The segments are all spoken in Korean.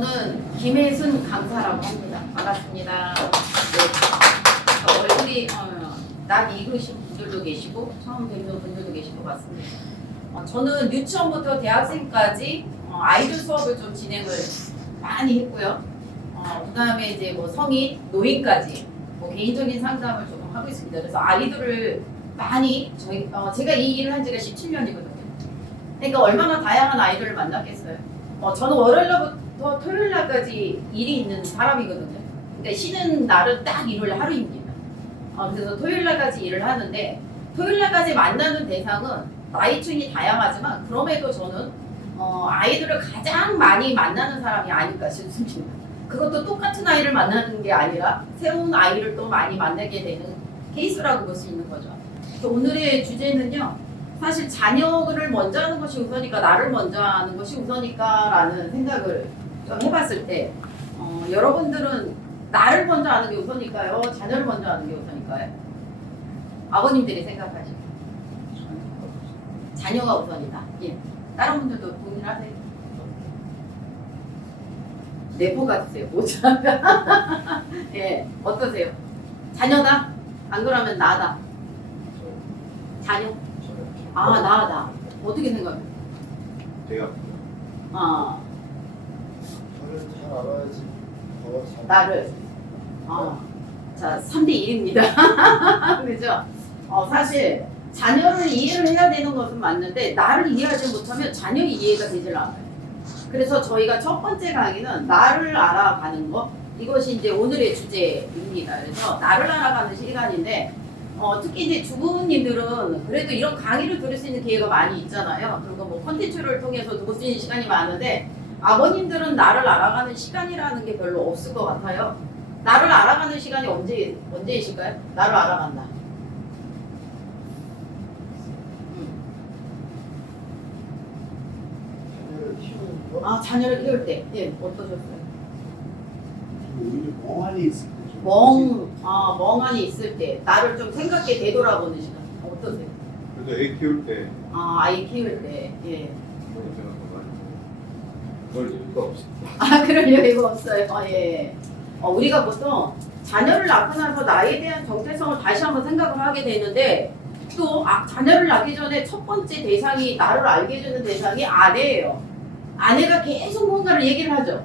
저는 김혜순 강사라고 합니다. 반갑습니다. 네. 얼굴이 낯 익으신 분들도 계시고 처음 뵙는 분들도 계실 것 같습니다. 저는 유치원부터 대학생까지 아이들 수업을 좀 진행을 많이 했고요. 그 다음에 이제 뭐 성인, 노인까지 뭐 개인적인 상담을 조금 하고 있습니다. 그래서 아이들을 많이 제가 이 일을 한 지가 17년이거든요. 그러니까 얼마나 다양한 아이들을 만났겠어요. 저는 월요일부터 토요일날까지 일이 있는 사람이거든요. 그러니까 쉬는 날은 딱 일요일 하루입니다. 그래서 토요일날까지 일을 하는데 토요일날까지 만나는 대상은 나이층이 다양하지만 그럼에도 저는 아이들을 가장 많이 만나는 사람이 아닐까 싶습니다. 그것도 똑같은 아이를 만나는 게 아니라 새로운 아이를 또 많이 만나게 되는 케이스라고 볼 수 있는 거죠. 그래서 오늘의 주제는요. 사실 자녀를 먼저 하는 것이 우선일까 나를 먼저 하는 것이 우선일까 라는 생각을 좀 해봤을 때 여러분들은 나를 먼저 하는 게 우선일까요? 자녀를 먼저 하는 게 우선일까요? 아버님들이 생각하시고 자녀가 우선이다. 예. 다른 분들도 동의하세요? 내포 같으세요. 모자가. 예. 어떠세요? 자녀다? 안 그러면 나다. 자녀? 나. 어떻게 생각해요? 제가 저를 잘 알아야지 더 잘. 나를. 자, 3대1입니다. 그죠? 사실 자녀를 이해를 해야 되는 것은 맞는데 나를 이해하지 못하면 자녀 이해가 되질 않아요. 그래서 저희가 첫 번째 강의는 나를 알아가는 것, 이것이 이제 오늘의 주제입니다. 그래서 나를 알아가는 시간인데 특히 이제 주부님들은 그래도 이런 강의를 들을 수 있는 기회가 많이 있잖아요. 그리고 뭐 콘텐츠를 통해서 볼 수 있는 시간이 많은데 아버님들은 나를 알아가는 시간이라는 게 별로 없을 것 같아요. 나를 알아가는 시간이 언제이실까요? 나를 알아간다. 자녀를 키우는 거. 자녀를 키울 때, 예, 어떠셨어요? 오히려 멍하니 있을 때. 좀 멍하니 있을 때, 나를 좀 생각해 되돌아보는 시간. 어떠세요? 그래서 애 키울 때 아이 키울 때, 예. 그럴 이유가 없어. 그럴 여유가 없어요. 예. 우리가 보통 자녀를 낳고 나서 나에 대한 정체성을 다시 한번 생각을 하게 되는데 또 자녀를 낳기 전에 첫 번째 대상이 나를 알게 해주는 대상이 아내예요. 아내가 계속 뭔가를 얘기를 하죠.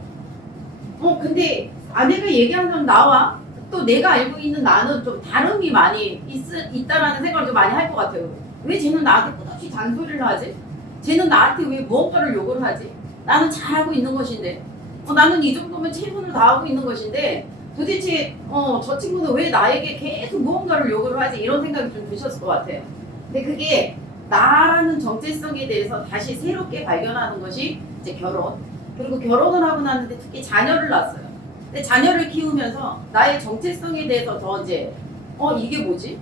근데 아내가 얘기하는 나와 또 내가 알고 있는 나는 좀 다름이 많이 있다라는 생각을 좀 많이 할 것 같아요. 왜 쟤는 나한테 끝없이 잔소리를 하지? 쟤는 나한테 왜 무언가를 요구를 하지? 나는 잘하고 있는 것인데 나는 이 정도면 최선을 다하고 있는 것인데 도대체 저 친구는 왜 나에게 계속 무언가를 요구를 하지? 이런 생각이 좀 드셨을 것 같아요. 근데 그게 나라는 정체성에 대해서 다시 새롭게 발견하는 것이 이제 결혼. 그리고 결혼을 하고 났는데 특히 자녀를 낳았어요. 근데 자녀를 키우면서 나의 정체성에 대해서 더 이제 이게 뭐지?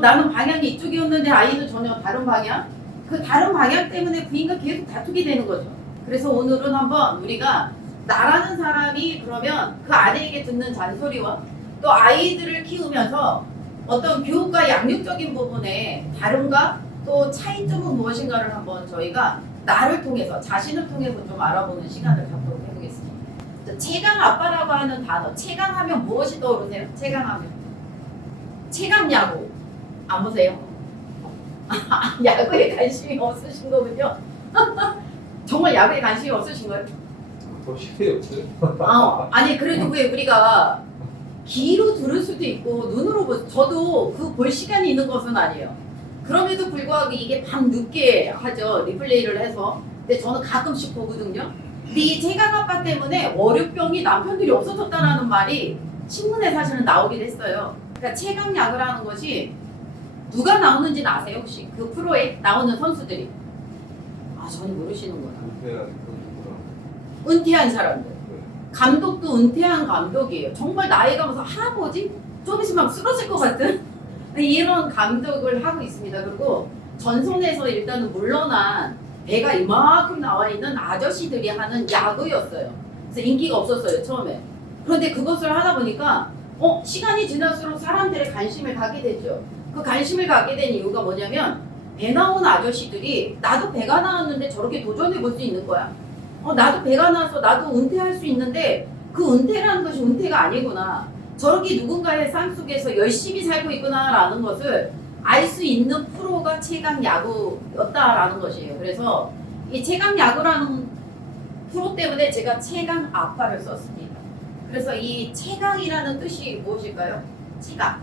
나는 방향이 이쪽이었는데 아이는 전혀 다른 방향? 그 다른 방향 때문에 부인과 계속 다투게 되는 거죠. 그래서 오늘은 한번 우리가 나라는 사람이 그러면 그 아내에게 듣는 잔소리와 또 아이들을 키우면서 어떤 교육과 양육적인 부분에 다름과 또 차이점은 무엇인가를 한번 저희가 나를 통해서 자신을 통해서 좀 알아보는 시간을 갖도록 해보겠습니다. 체강 아빠라고 하는 단어, 체강하면 무엇이 떠오르세요? 체강하면 체감 야구 안 보세요? 야구에 관심이 없으신 거군요. 정말 야구에 관심이 없으신 거예요? 더 시대에 없어요. 아니 그래도 왜 우리가 귀로 들을 수도 있고 눈으로 저도 그 볼 시간이 있는 것은 아니에요. 그럼에도 불구하고 이게 밤 늦게 하죠. 리플레이를 해서. 근데 저는 가끔씩 보거든요. 근데 이 체감아빠 때문에 월요병이 남편들이 없어졌다라는 말이 신문에 사실은 나오긴 했어요. 그러니까 체감야구라는 것이 누가 나오는지는 아세요 혹시? 그 프로에 나오는 선수들이. 전혀 모르시는 거예요. 은퇴한 사람들. 감독도 은퇴한 감독이에요. 정말 나이가 무슨 할아버지? 좀 있으면 쓰러질 것 같은 이런 감독을 하고 있습니다. 그리고 전선에서 일단은 물러난 배가 이만큼 나와 있는 아저씨들이 하는 야구였어요. 그래서 인기가 없었어요 처음에. 그런데 그것을 하다 보니까 시간이 지날수록 사람들의 관심을 갖게 됐죠. 그 관심을 갖게 된 이유가 뭐냐면 배 나온 아저씨들이 나도 배가 나왔는데 저렇게 도전해 볼 수 있는 거야. 나도 배가 나서 나도 은퇴할 수 있는데 그 은퇴라는 것이 은퇴가 아니구나. 저렇게 누군가의 삶 속에서 열심히 살고 있구나라는 것을 알 수 있는 프로가 최강 야구였다라는 것이에요. 그래서 이 최강 야구라는 프로 때문에 제가 최강 아빠를 썼습니다. 그래서 이 최강이라는 뜻이 무엇일까요? 최강.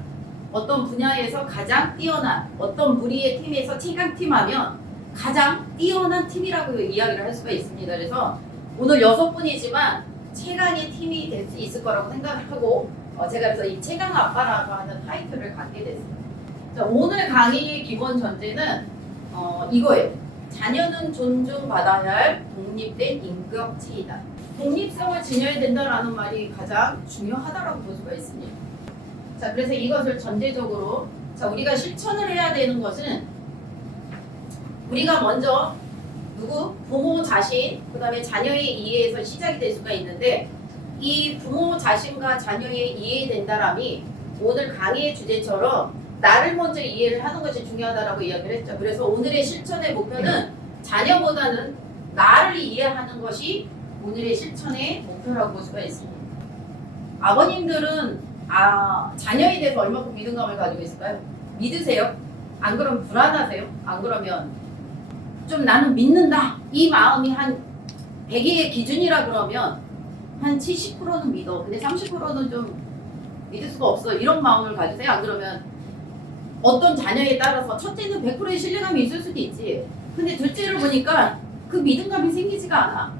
어떤 분야에서 가장 뛰어난 어떤 무리의 팀에서 최강팀 하면 가장 뛰어난 팀이라고 이야기를 할 수가 있습니다. 그래서 오늘 6분이지만 최강의 팀이 될 수 있을 거라고 생각을 하고 제가 그래서 이 최강 아빠라고 하는 타이틀을 갖게 됐습니다. 자, 오늘 강의의 기본 전제는 이거예요. 자녀는 존중받아야 할 독립된 인격체이다. 독립성을 지녀야 된다라는 말이 가장 중요하다라고 볼 수가 있습니다. 자, 그래서 이것을 전제적으로 우리가 실천을 해야 되는 것은 우리가 먼저 부모 자신, 그 다음에 자녀의 이해에서 시작이 될 수가 있는데 이 부모 자신과 자녀의 이해된다람이 오늘 강의의 주제처럼 나를 먼저 이해를 하는 것이 중요하다라고 이야기를 했죠. 그래서 오늘의 실천의 목표는 자녀보다는 나를 이해하는 것이 오늘의 실천의 목표라고 볼 수가 있습니다. 아버님들은 자녀에 대해서 얼마큼 믿음감을 가지고 있을까요? 믿으세요? 안 그러면 불안하세요? 안 그러면 좀 나는 믿는다. 이 마음이 한 100의 기준이라 그러면 한 70%는 믿어. 근데 30%는 좀 믿을 수가 없어. 이런 마음을 가지세요? 안 그러면 어떤 자녀에 따라서 첫째는 100%의 신뢰감이 있을 수도 있지. 근데 둘째를 보니까 그 믿음감이 생기지가 않아.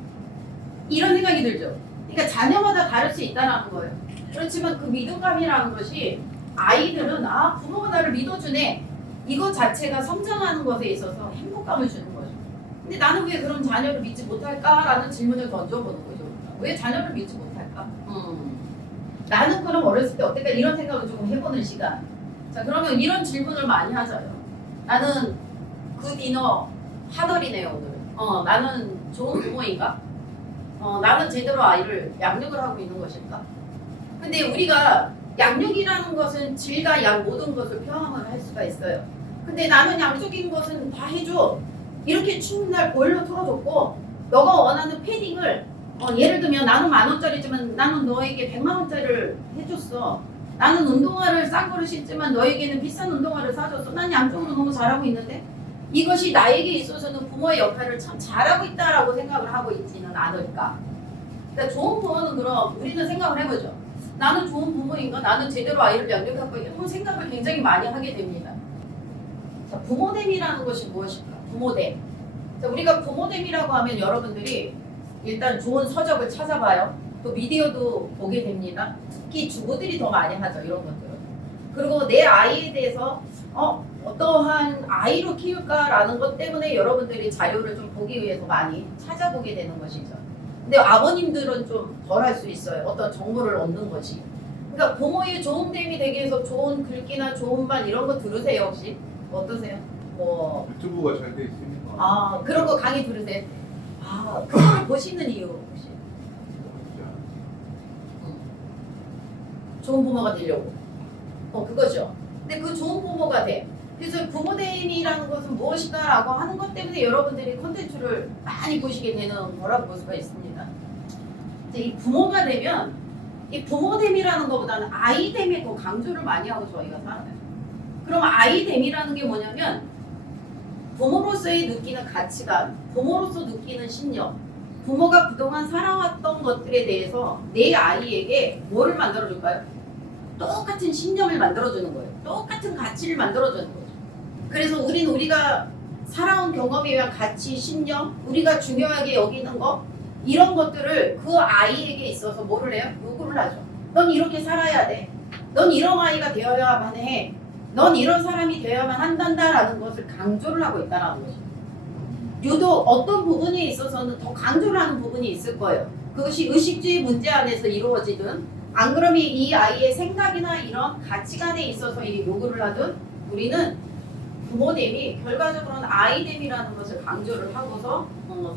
이런 생각이 들죠. 그러니까 자녀마다 다를 수 있다는 거예요. 그렇지만 그 믿음감이라는 것이 아이들은 부모가 나를 믿어주네. 이것 자체가 성장하는 것에 있어서 행복감을 주는 거죠. 근데 나는 왜 그런 자녀를 믿지 못할까라는 질문을 던져보는 거죠. 왜 자녀를 믿지 못할까? 나는 그럼 어렸을 때 어떨까 이런 생각을 조금 해보는 시간. 자, 그러면 이런 질문을 많이 하잖아요. 나는 그 디너 하덜이네요 오늘. 나는 좋은 부모인가? 나는 제대로 아이를 양육을 하고 있는 것일까? 근데 우리가 양육이라는 것은 질과 양 모든 것을 표현을 할 수가 있어요. 근데 나는 양적인 것은 다 해줘. 이렇게 추운 날 보일러 틀어줬고 너가 원하는 패딩을 예를 들면 나는 10,000원짜리지만 나는 너에게 100만원짜리를 해줬어. 나는 운동화를 싼 거를 신지만 너에게는 비싼 운동화를 사줬어. 난 양쪽으로 너무 잘하고 있는데 이것이 나에게 있어서는 부모의 역할을 참 잘하고 있다라고 생각을 하고 있지는 않을까. 그러니까 좋은 부모는 그럼 우리는 생각을 해보죠. 나는 좋은 부모인가? 나는 제대로 아이를 양육하고 이런 생각을 굉장히 많이 하게 됩니다. 자, 부모됨이라는 것이 무엇일까? 부모됨. 자, 우리가 부모됨이라고 하면 여러분들이 일단 좋은 서적을 찾아봐요. 또 미디어도 보게 됩니다. 특히 주부들이 더 많이 하죠. 이런 것들은. 그리고 내 아이에 대해서 어떠한 아이로 키울까라는 것 때문에 여러분들이 자료를 좀 보기 위해서 많이 찾아보게 되는 것이죠. 근데 아버님들은 좀 덜 할 수 있어요. 어떤 정보를 얻는 것이. 그러니까 부모의 좋은 됨이 되기 위해서 좋은 글귀나 좋은 말 이런 거 들으세요 혹시? 어떠세요? 유튜브가 잘 돼 있으니까. 그런 거 강의 들으세요? 그거를 보시는 이유 혹시? 좋은 부모가 되려고. 그거죠. 근데 그 좋은 부모가 돼. 그래서 부모됨이라는 것은 무엇이다라고 하는 것 때문에 여러분들이 콘텐츠를 많이 보시게 되는 거라고 볼 수가 있습니다. 이제 이 부모가 되면 이 부모됨이라는 것보다는 아이됨에 더 강조를 많이 하고 저희가 살아요. 그럼 아이됨이라는 게 뭐냐면 부모로서의 느끼는 가치관, 부모로서 느끼는 신념, 부모가 그동안 살아왔던 것들에 대해서 내 아이에게 뭐를 만들어줄까요? 똑같은 신념을 만들어주는 거예요. 똑같은 가치를 만들어주는 거죠. 그래서 우리가 살아온 경험에 의한 가치, 신념, 우리가 중요하게 여기는 거 이런 것들을 그 아이에게 있어서 뭐를 해요? 요구를 하죠. 넌 이렇게 살아야 돼. 넌 이런 아이가 되어야만 해. 넌 이런 사람이 되어야만 한단다라는 것을 강조를 하고 있다는 거죠. 유독 어떤 부분에 있어서는 더 강조를 하는 부분이 있을 거예요. 그것이 의식주의 문제 안에서 이루어지든 안 그러면 이 아이의 생각이나 이런 가치관에 있어서 이 요구를 하든 우리는 부모됨이 결과적으로는 아이됨이라는 것을 강조를 하고서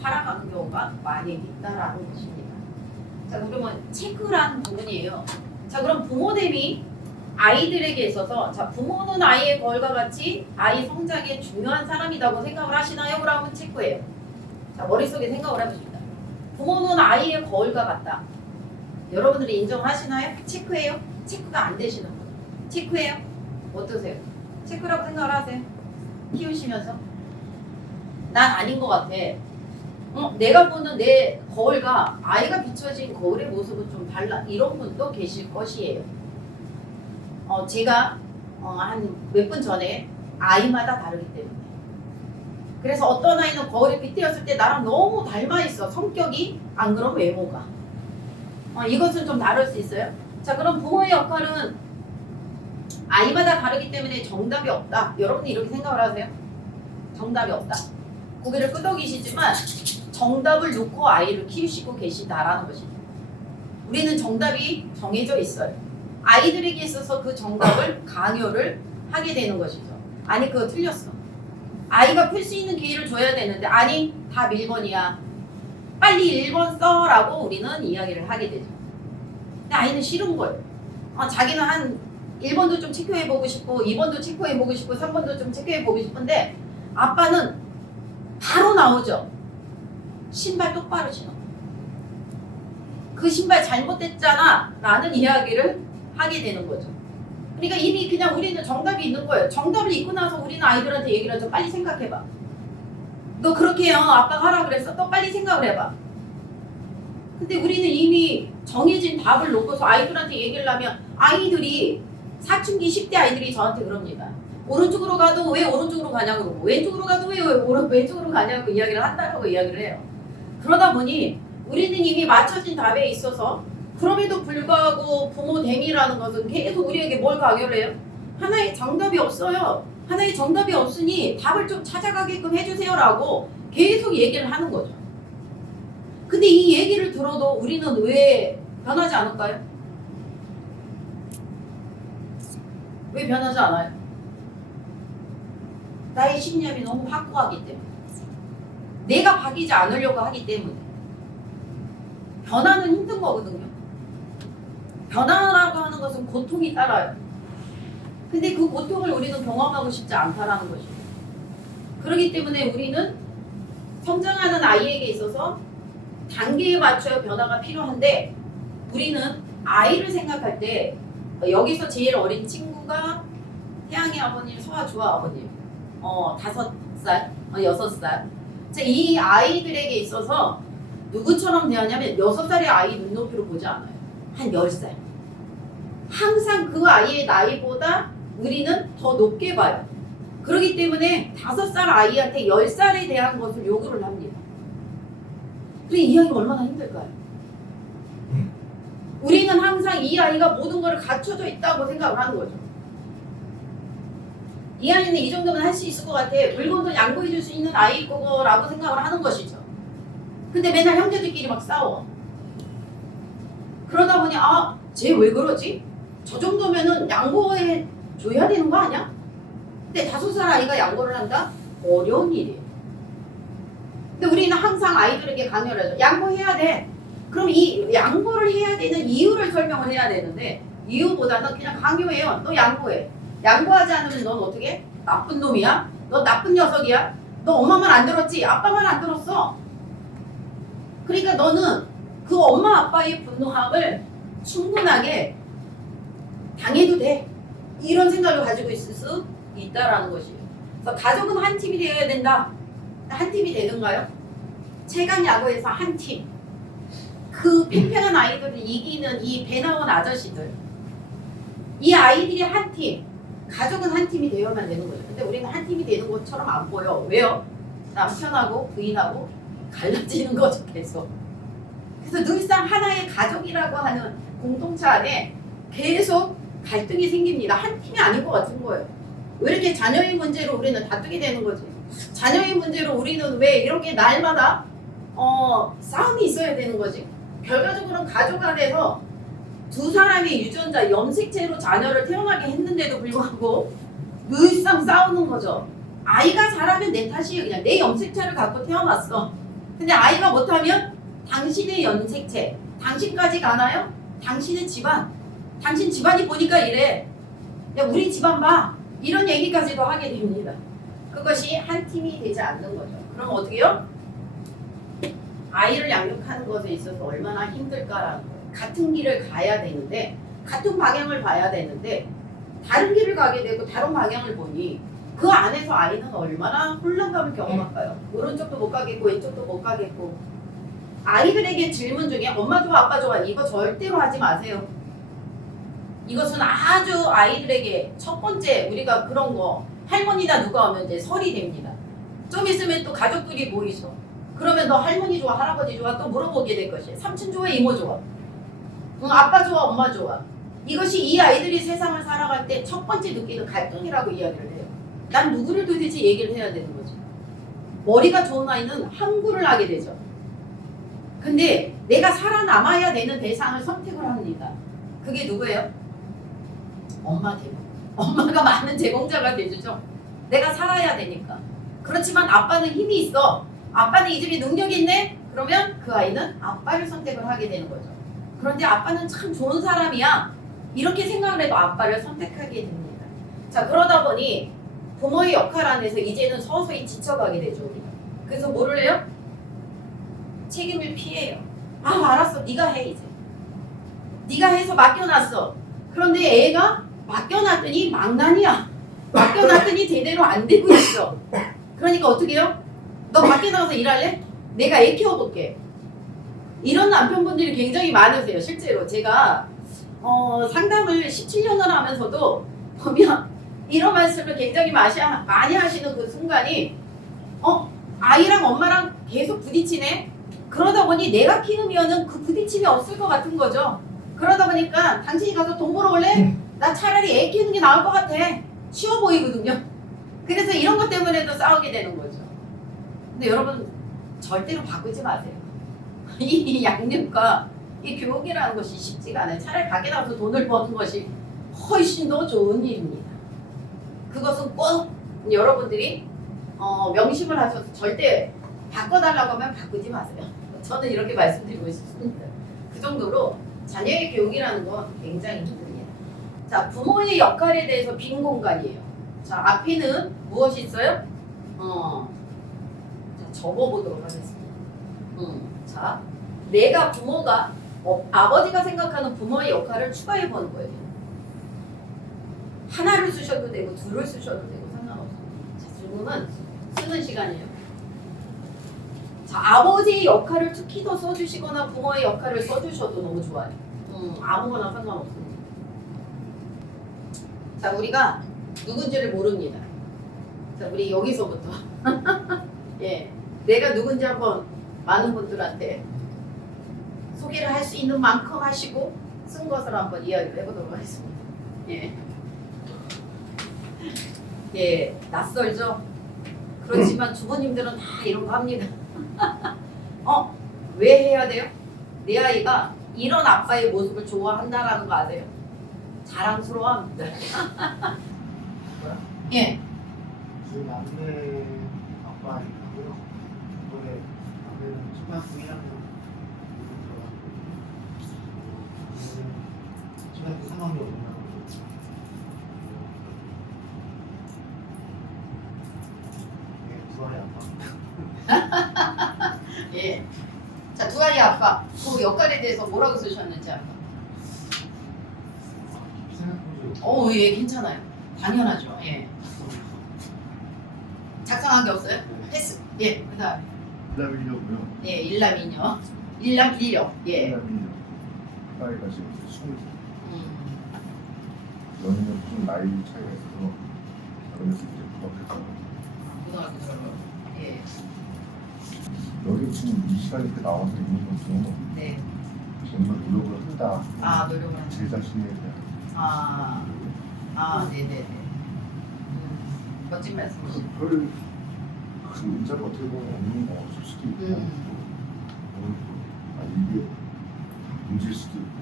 살아가는 경우가 많이 있다라는 것입니다. 자, 그러면 체크라는 부분이에요. 자, 그럼 부모됨이 아이들에게 있어서 자, 부모는 아이의 벌과 같이 아이 성장에 중요한 사람이라고 생각을 하시나요? 그러면 체크예요. 자, 머릿속에 생각을 해보십니다. 부모는 아이의 거울과 같다. 여러분들이 인정하시나요? 체크해요? 체크가 안 되시는 분. 체크해요? 어떠세요? 체크라고 생각을 하세요? 키우시면서? 난 아닌 것 같아. 내가 보는 내 거울과 아이가 비춰진 거울의 모습은 좀 달라. 이런 분도 계실 것이에요. 제가 한 몇 분 전에 아이마다 다르기 때문에. 그래서 어떤 아이는 거울에 빗대었을 때 나랑 너무 닮아 있어. 성격이 안 그런 외모가. 이것은 좀 다를 수 있어요. 자, 그럼 부모의 역할은 아이마다 다르기 때문에 정답이 없다. 여러분이 이렇게 생각을 하세요? 정답이 없다. 고개를 끄덕이시지만 정답을 놓고 아이를 키우시고 계시다라는 것입니다. 우리는 정답이 정해져 있어요. 아이들에게 있어서 그 정답을 강요를 하게 되는 것이죠. 아니 그거 틀렸어. 아이가 풀 수 있는 기회를 줘야 되는데 아니 답 1번이야. 빨리 1번 써라고 우리는 이야기를 하게 되죠. 근데 아이는 싫은 거예요. 자기는 한 1번도 좀 체크해보고 싶고 2번도 체크해보고 싶고 3번도 좀 체크해보고 싶은데 아빠는 바로 나오죠. 신발 똑바로 신어. 그 신발 잘못됐잖아 라는 이야기를 하게 되는 거죠. 그러니까 이미 그냥 우리는 정답이 있는 거예요. 정답을 잊고 나서 우리는 아이들한테 얘기를 하죠. 빨리 생각해봐. 너 그렇게 해요. 아빠가 하라 그랬어. 또 빨리 생각을 해봐. 근데 우리는 이미 정해진 답을 놓고서 아이들한테 얘기를 하면 아이들이 사춘기 10대 아이들이 저한테 그럽니다. 오른쪽으로 가도 왜 오른쪽으로 가냐고 그러고 왼쪽으로 가도 왜 왼쪽으로 가냐고 이야기를 한다라고 이야기를 해요. 그러다 보니 우리는 이미 맞춰진 답에 있어서 그럼에도 불구하고 부모 됨이라는 것은 계속 우리에게 뭘 강요를 해요? 하나의 정답이 없어요. 하나의 정답이 없으니 답을 좀 찾아가게끔 해주세요라고 계속 얘기를 하는 거죠. 근데 이 얘기를 들어도 우리는 왜 변하지 않을까요? 왜 변하지 않아요? 나의 신념이 너무 확고하기 때문에 내가 바뀌지 않으려고 하기 때문에 변화는 힘든 거거든요. 변화라고 하는 것은 고통이 따라요. 근데 그 고통을 우리는 경험하고 싶지 않다라는 것이죠. 그렇기 때문에 우리는 성장하는 아이에게 있어서 단계에 맞춰야 변화가 필요한데 우리는 아이를 생각할 때 여기서 제일 어린 친구가 태양의 아버님, 서아주아 아버님 5살, 6살 이 아이들에게 있어서 누구처럼 대하냐면 6살의 아이 눈높이로 보지 않아요. 한 10살. 항상 그 아이의 나이보다 우리는 더 높게 봐요. 그렇기 때문에 5살 아이한테 10살에 대한 것을 요구를 합니다. 근데 이 아이가 얼마나 힘들까요? 우리는 항상 이 아이가 모든 것을 갖춰져 있다고 생각을 하는 거죠. 이 아이는 이 정도면 할 수 있을 것 같아. 물건도 양보해 줄 수 있는 아이일 거라고 생각을 하는 것이죠. 근데 맨날 형제들끼리 막 싸워. 그러다 보니 쟤 왜 그러지? 저 정도면은 양보해 줘야 되는 거 아니야? 근데 5살 아이가 양보를 한다? 어려운 일이에요. 근데 우리는 항상 아이들에게 강요를 하죠. 양보해야 돼. 그럼 이 양보를 해야 되는 이유를 설명을 해야 되는데 이유보다는 그냥 강요해요. 너 양보해. 양보하지 않으면 넌 어떻게? 나쁜 놈이야? 너 나쁜 녀석이야? 너 엄마 말 안 들었지? 아빠 말 안 들었어. 그러니까 너는 그 엄마 아빠의 분노함을 충분하게 당해도 돼. 이런 생각을 가지고 있을 수 있다라는 것이에요. 그래서 가족은 한 팀이 되어야 된다. 한 팀이 되는가요? 최강 야구에서 한 팀. 그 팽팽한 아이들을 이기는 이 배 나온 아저씨들. 이 아이들이 한 팀. 가족은 한 팀이 되어야만 되는 거죠. 근데 우리는 한 팀이 되는 것처럼 안 보여. 왜요? 남편하고 부인하고 갈라지는 거죠, 계속. 그래서 늘상 하나의 가족이라고 하는 공동체 안에 계속 갈등이 생깁니다. 한 팀이 아닌 것 같은 거예요. 왜 이렇게 자녀의 문제로 우리는 다투게 되는 거지? 자녀의 문제로 우리는 왜 이렇게 날마다 싸움이 있어야 되는 거지? 결과적으로는 가족 안에서 두 사람의 유전자, 염색체로 자녀를 태어나게 했는데도 불구하고 늘상 싸우는 거죠. 아이가 잘하면 내 탓이에요. 그냥 내 염색체를 갖고 태어났어. 근데 아이가 못하면 당신의 염색체, 당신까지 가나요? 당신의 집안, 당신 집안이 보니까 이래. 야, 우리 집안 봐. 이런 얘기까지도 하게 됩니다. 그것이 한 팀이 되지 않는 거죠. 그럼 어떻게 해요? 아이를 양육하는 것에 있어서 얼마나 힘들까라는 거예요. 같은 길을 가야 되는데 같은 방향을 봐야 되는데 다른 길을 가게 되고 다른 방향을 보니 그 안에서 아이는 얼마나 혼란감을 경험할까요? 오른쪽도 못 가겠고 왼쪽도 못 가겠고. 아이들에게 질문 중에 엄마 좋아 아빠 좋아 이거 절대로 하지 마세요. 이것은 아주 아이들에게 첫 번째 우리가 그런 거 할머니다 누가 오면 이제 설이 됩니다. 좀 있으면 또 가족들이 모이죠. 그러면 너 할머니 좋아 할아버지 좋아 또 물어보게 될 것이에요. 삼촌 좋아 이모 좋아 아빠 좋아 엄마 좋아. 이것이 이 아이들이 세상을 살아갈 때 첫 번째 느끼는 갈등이라고 이야기를 해요. 난 누구를 도대체 얘기를 해야 되는 거죠. 머리가 좋은 아이는 함구를 하게 되죠. 근데 내가 살아남아야 되는 대상을 선택을 합니다. 그게 누구예요? 엄마 대부. 엄마가 많은 제공자가 되주죠. 내가 살아야 되니까. 그렇지만 아빠는 힘이 있어. 아빠는 이 집에 능력이 있네? 그러면 그 아이는 아빠를 선택을 하게 되는 거죠. 그런데 아빠는 참 좋은 사람이야. 이렇게 생각을 해도 아빠를 선택하게 됩니다. 자, 그러다 보니 부모의 역할 안에서 이제는 서서히 지쳐가게 되죠. 우리가. 그래서 뭐를 해요? 책임을 피해요. 아, 알았어. 네가 해 이제. 네가 해서 맡겨놨어. 그런데 애가 맡겨놨더니 망난이야. 맡겨놨더니 제대로 안 되고 있어. 그러니까 어떻게 해요? 너 밖에 나가서 일할래? 내가 애 키워볼게. 이런 남편분들이 굉장히 많으세요. 실제로 제가 상담을 17년을 하면서도 보면 이런 말씀을 굉장히 많이 하시는 그 순간이 아이랑 엄마랑 계속 부딪히네? 그러다 보니 내가 키우면은 그 부딪힘이 없을 것 같은 거죠. 그러다 보니까 당신이 가서 돈 벌어올래? 나 차라리 애 키우는 게 나을 것 같아. 쉬워 보이거든요. 그래서 이런 것 때문에도 싸우게 되는 거죠. 근데 여러분 절대로 바꾸지 마세요. 이 양육과 이 교육이라는 것이 쉽지가 않아요. 차라리 밖에 나가서 돈을 버는 것이 훨씬 더 좋은 일입니다. 그것은 꼭 여러분들이 명심을 하셔서 절대 바꿔달라고 하면 바꾸지 마세요. 저는 이렇게 말씀드리고 싶습니다. 그 정도로 자녀의 교육이라는 건 굉장히 힘듭니다. 자, 부모의 역할에 대해서 빈 공간이에요. 자, 앞에는 무엇이 있어요? 자, 적어보도록 하겠습니다. 자, 내가 부모가 아버지가 생각하는 부모의 역할을 추가해 보는 거예요. 하나를 쓰셔도 되고 둘을 쓰셔도 되고 상관없습니다. 자, 지금은 쓰는 시간이에요. 자, 아버지의 역할을 특히 더 써주시거나 부모의 역할을 써주셔도 너무 좋아요. 아무거나 상관없습니다. 자, 우리가 누군지를 모릅니다. 자, 우리 여기서부터 예, 내가 누군지 한번 많은 분들한테 소개를 할 수 있는 만큼 하시고 쓴 것을 한번 이야기를 해보도록 하겠습니다. 예. 예, 낯설죠? 그렇지만 주부님들은 다 이런 거 합니다. 왜 해야 돼요? 내 아이가 이런 아빠의 모습을 좋아한다라는 거 아세요? 자랑스러워합니다. 예. 저희 막내 아빠 하고요. 이번에 막내는 초등학교 1학년 초등학교 3학년 올라가고 두 아이 아빠. 예. 자, 두 아이 아빠. 그 역할에 대해서 뭐라고 쓰셨는지 아까. 생각해보죠. 예, 괜찮아요. 당연하죠. 예. 작성한 게 없어요? 패스. 예, 그 다음. 일남이녀고요. 예, 일남이녀. 일남일녀. 예. 일남이녀. 나이가 지금 20살. 음, 연인은 좀 나이 차이가 있어서 그러면서 이제 부탁했다고. 고등학교 들어가. 예. 여기 지금 이 시간에 이렇게 나와서 있는 것도 네. 정말 노력을 한다. 아, 노력을 한다. 제 자신에 대한. 네네네. 멋진 말씀이시죠. 별큰 문제가 어떻게 보면 없을 수도 있고, 이게 문제일 수도 있고,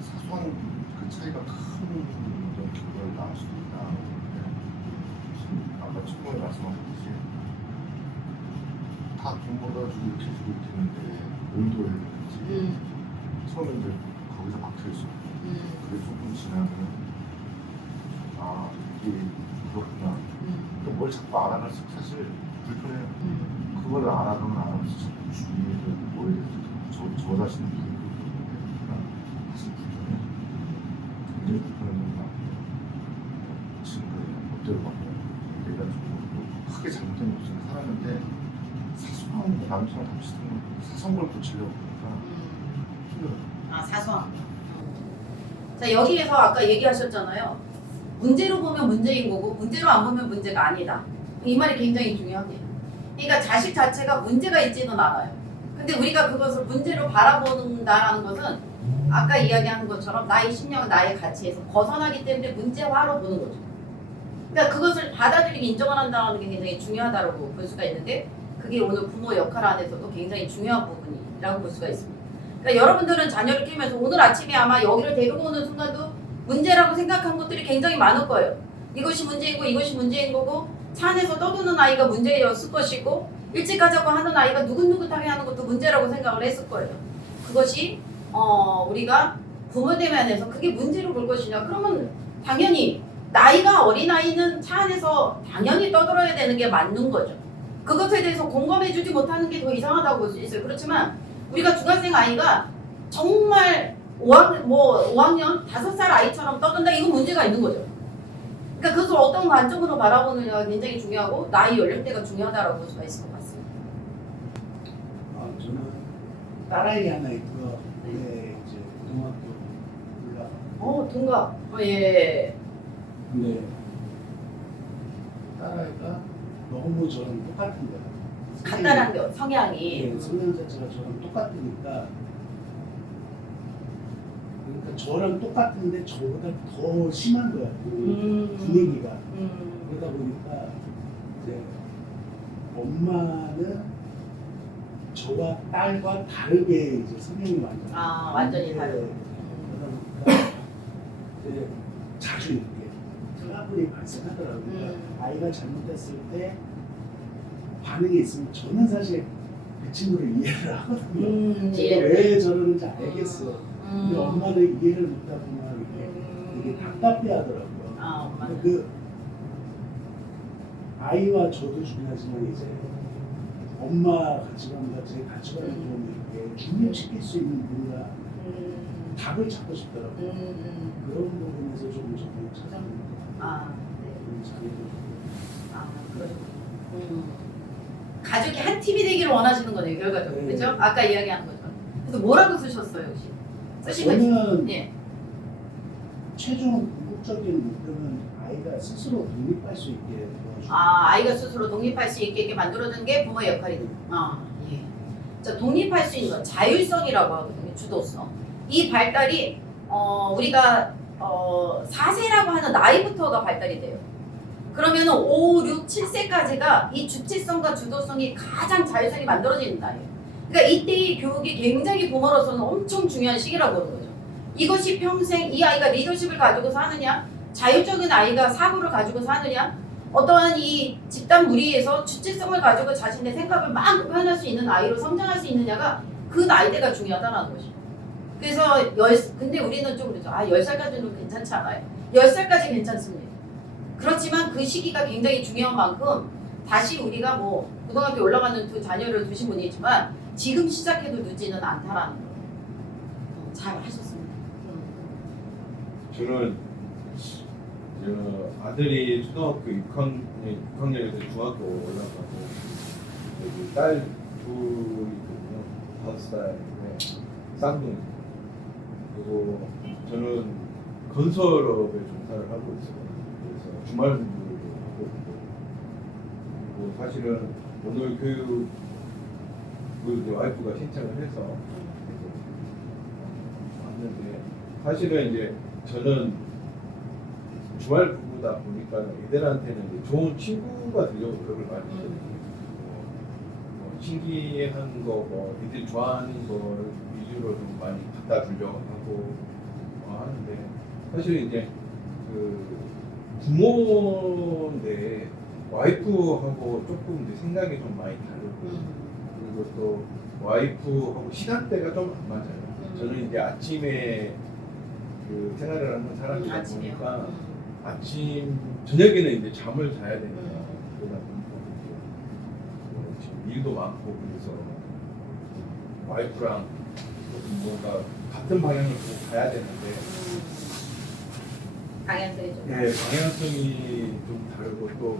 사소한 그 차이가 큰 어떤 결과를 낳을 수도 있다. 지금 아까 처음에 말씀하셨듯이 다 돈 벌어가지고 이렇게 해주고 있는데 온도에 되는지 처음에 이제 거기서 막혀 있어. 그게 조금 지나면 이게 그렇구나. 또 뭘 자꾸 알아갈수록 사실 불편해요. 그거를 알아가면 알아서 자꾸 주위에서 뭐에 대해서 저 자신을 부르니까 사실 불편해. 굉장히 불편한 건 지금까지 멋대로 막 내가 좀 크게 잘못된 게 없으면 살았는데 사소한 거 남처럼 비슷한 거 사소한 걸 고치려고 하니까 힘들어요. 아, 사소한. 자, 여기에서 아까 얘기하셨잖아요. 문제로 보면 문제인 거고 문제로 안 보면 문제가 아니다. 이 말이 굉장히 중요합니다. 그러니까 자식 자체가 문제가 있지는 않아요. 근데 우리가 그것을 문제로 바라본다라는 것은 아까 이야기한 것처럼 나의 신념, 나의 가치에서 벗어나기 때문에 문제화로 보는 거죠. 그러니까 그것을 받아들이고 인정을 한다는 게 굉장히 중요하다고 볼 수가 있는데 그게 오늘 부모 역할 안에서도 굉장히 중요한 부분이라고 볼 수가 있습니다. 그러니까 여러분들은 자녀를 키우면서 오늘 아침에 아마 여기를 데리고 오는 순간도 문제라고 생각한 것들이 굉장히 많을 거예요. 이것이 문제이고 이것이 문제인 거고 차 안에서 떠드는 아이가 문제였을 것이고 일찍 가자고 하는 아이가 누긋누긋하게 하는 것도 문제라고 생각을 했을 거예요. 그것이 우리가 부모 대면에서 그게 문제로 볼 것이냐 그러면 당연히 나이가 어린 아이는 차 안에서 당연히 떠들어야 되는 게 맞는 거죠. 그것에 대해서 공감해주지 못하는 게 더 이상하다고 볼 수 있어요. 그렇지만 우리가 중학생 아이가 정말 5학년 5살 아이처럼 떠든다 이건 문제가 있는 거죠. 그러니까 그것을 어떤 관점으로 바라보느냐가 굉장히 중요하고 나이 연령대가 중요하다고 볼 수가 있을 것 같습니다. 저는 딸아이 하나 있고요. 올해 이제 고등학교 올라가. 동갑. 예. 근데 딸아이가 너무 저랑 똑같은데. 간단한 게 성향이. 예, 성향 자체가 저랑 똑같으니까. 그러니까 저랑 똑같은데 저보다 더 심한 거야. 그 분위기가. 그러다 보니까 이제 엄마는 저와 딸과 다르게 이제 성향이 완전히 다르고. 그러다 보니까 이제 자주 이렇게 트러블이 발생하더라고요. 그러니까 아이가 잘못했을 때 반응이 있으면 저는 사실 그 친구를 이해를 하거든요. 제가 왜 저러는지 알겠어. 근데 엄마는 이해를 못하고 막 이렇게 되게 답답해하더라고요. 엄마는. 그 아이와 저도 중요하지만 이제 엄마 가치관과 제 가치관을 좀 이렇게 중립시킬 수 있는 뭔가 답을 찾고 싶더라고요. 그런 부분에서 좀 저는 찾아보는 가족이 한 팀이 되기를 원하시는 거네요, 결과적으로. 네. 그렇죠? 아까 이야기한 것처럼. 그래서 뭐라고 쓰셨어요, 혹시? 쓰신 거 저는 예. 최종 궁극적인 목표는 아이가 스스로 독립할 수 있게 도와주고 아이가 스스로 독립할 수 있게 만들어주는 게 부모의 역할이다. 예. 자, 독립할 수 있는 건 자율성이라고 하거든요, 주도성. 이 발달이 우리가 4세라고 하는 나이부터가 발달이 돼요. 그러면 5, 6, 7세까지가 이 주체성과 주도성이 가장 자율성이 만들어지는 나이예요. 그러니까 이때의 교육이 굉장히 부모로서는 엄청 중요한 시기라고 보는 거죠. 이것이 평생 이 아이가 리더십을 가지고 사느냐, 자율적인 아이가 사고를 가지고 사느냐, 어떠한 이 집단 무리에서 주체성을 가지고 자신의 생각을 막 표현할 수 있는 아이로 성장할 수 있느냐가 그 나이대가 중요하다는 것이죠. 그래서 근데 우리는 좀 그러죠. 10살까지는 괜찮지 않아요? 10살까지 괜찮습니다. 그렇지만 그 시기가 굉장히 중요한 만큼 다시 우리가 뭐 고등학교 올라가는 두 자녀를 두신 분이 있지만 지금 시작해도 늦지는 않다라는 거. 잘 하셨습니다. 저는 아들이 초등학교 6학년에서 중학교 올라가고 여기 딸 둘이 있거든요. 5살인데 쌍둥이. 그리고 저는 건설업에 종사를 하고 있어요. 그래서 주말 근무를 하고 있고 그리고 사실은 오늘 교육을 이제 와이프가 신청을 해서 왔는데 사실은 이제 저는 주말 부부다 보니까 애들한테는 이제 좋은 친구가 되려고 노력을 많이 했거든요. 신기한 거, 애들이 좋아하는 걸 위주로 좀 많이 갖다 주려고 하고 하는데 사실 이제 그 부모인데 와이프하고 조금 이제 생각이 좀 많이 다르고 그리고 또 와이프하고 시간대가 좀 안 맞아요. 저는 이제 아침에 그 생활을 하는 사람이다 보니까 저녁에는 이제 잠을 자야 되니까 그러다 보니까 지금 일도 많고 그래서 와이프랑 조금 뭔가 같은 방향을 보고 가야 되는데 방향성이 좀. 네, 방향성이 좀 다르고 또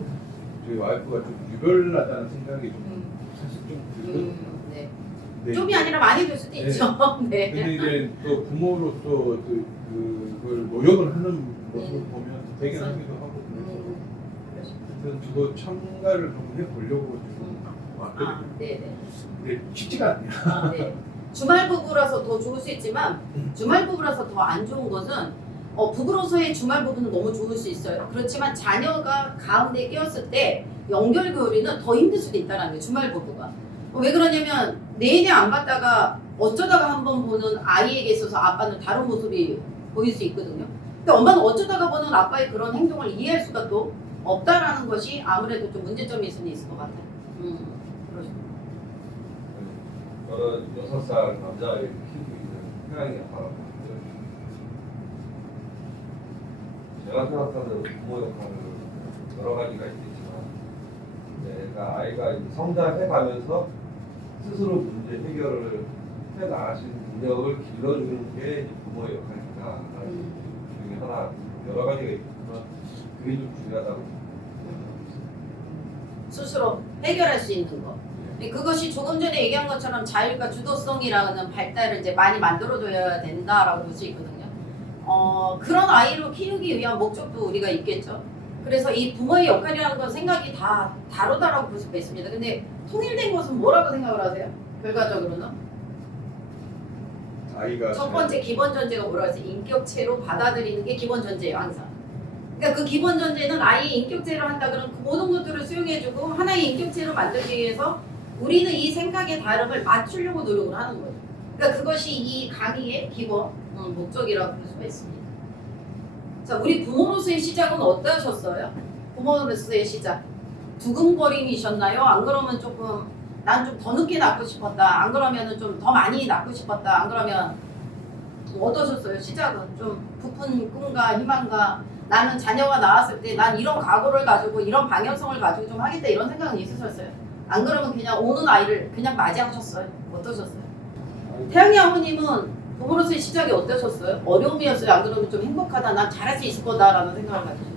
저희 와이프가 좀 유별나다는 생각이 좀 사실 좀 들거든요. 네. 네. 좀이 아니라 많이 될 수도 네. 있죠. 네. 근데 이제 또 부모로서 그걸 노력을 하는 모습을 보면 대견하기도 하고 그래서 하여튼 저도 참가를 좀 해보려고 지금 왔거든요. 아, 네네. 근데 쉽지가 않네요. 아, 네. 주말 부부라서 더 좋을 수 있지만 주말 부부라서 더 안 좋은 것은 부부로서의 주말 부부는 너무 좋을 수 있어요. 그렇지만 자녀가 가운데 끼었을 때 연결고리는 더 힘들 수도 있다는 거예요. 주말 부부가. 왜 그러냐면 내내 안 봤다가 어쩌다가 한번 보는 아이에게 있어서 아빠는 다른 모습이 보일 수 있거든요. 근데 엄마는 어쩌다가 보는 아빠의 그런 행동을 이해할 수가 또 없다라는 것이 아무래도 좀 문제점이 있을 것 같아요. 그러시죠. 저는 6살 남자아이를 키우고 있는 태양이 아빠라고 하는데 제가 생각하는 부모 역할은 여러 가지가 있겠지만 내가 아이가 이제 성장해가면서 스스로 문제 해결을 해나갈 수 있는 능력을 길러주는 게 이제 부모의 역할이다 중에 하나 여러 가지가 있지만 그게 좀 중요하다고 스스로 해결할 수 있는 거. 그것이 조금 전에 얘기한 것처럼 자율과 주도성이라는 발달을 이제 많이 만들어줘야 된다라고 볼 수 있거든요. 그런 아이로 키우기 위한 목적도 우리가 있겠죠. 그래서 이 부모의 역할이라는 건 생각이 다 다르다라고 볼 수가 있습니다. 근데 통일된 것은 뭐라고 생각을 하세요? 결과적으로는? 아이가 첫 번째 기본 전제가 뭐라고 했어요? 인격체로 받아들이는 게 기본 전제예요, 항상. 그러니까 그 기본 전제는 아이의 인격체로 한다 그러면 그 모든 것들을 수용해주고 하나의 인격체로 만들기 위해서 우리는 이 생각의 다름을 맞추려고 노력을 하는 거예요. 그러니까 그것이 이 강의의 기본 목적이라고 볼 수가 있습니다. 자, 우리 부모로서의 시작은 어떠셨어요? 부모로서의 시작. 두근거림이셨나요? 안 그러면 조금 난 좀 더 늦게 낳고 싶었다. 안 그러면 좀 더 많이 낳고 싶었다. 안 그러면 어떠셨어요? 시작은 좀 부푼 꿈과 희망과 나는 자녀가 나왔을 때 난 이런 각오를 가지고 이런 방향성을 가지고 좀 하겠다 이런 생각은 있으셨어요? 안 그러면 그냥 오는 아이를 그냥 맞이하셨어요? 어떠셨어요? 태양이 아버님은 부모로서의 시작이 어떠셨어요? 어려움이었어요? 안 그러면 좀 행복하다, 난 잘할 수 있을 거다라는 생각을 가지셨어요?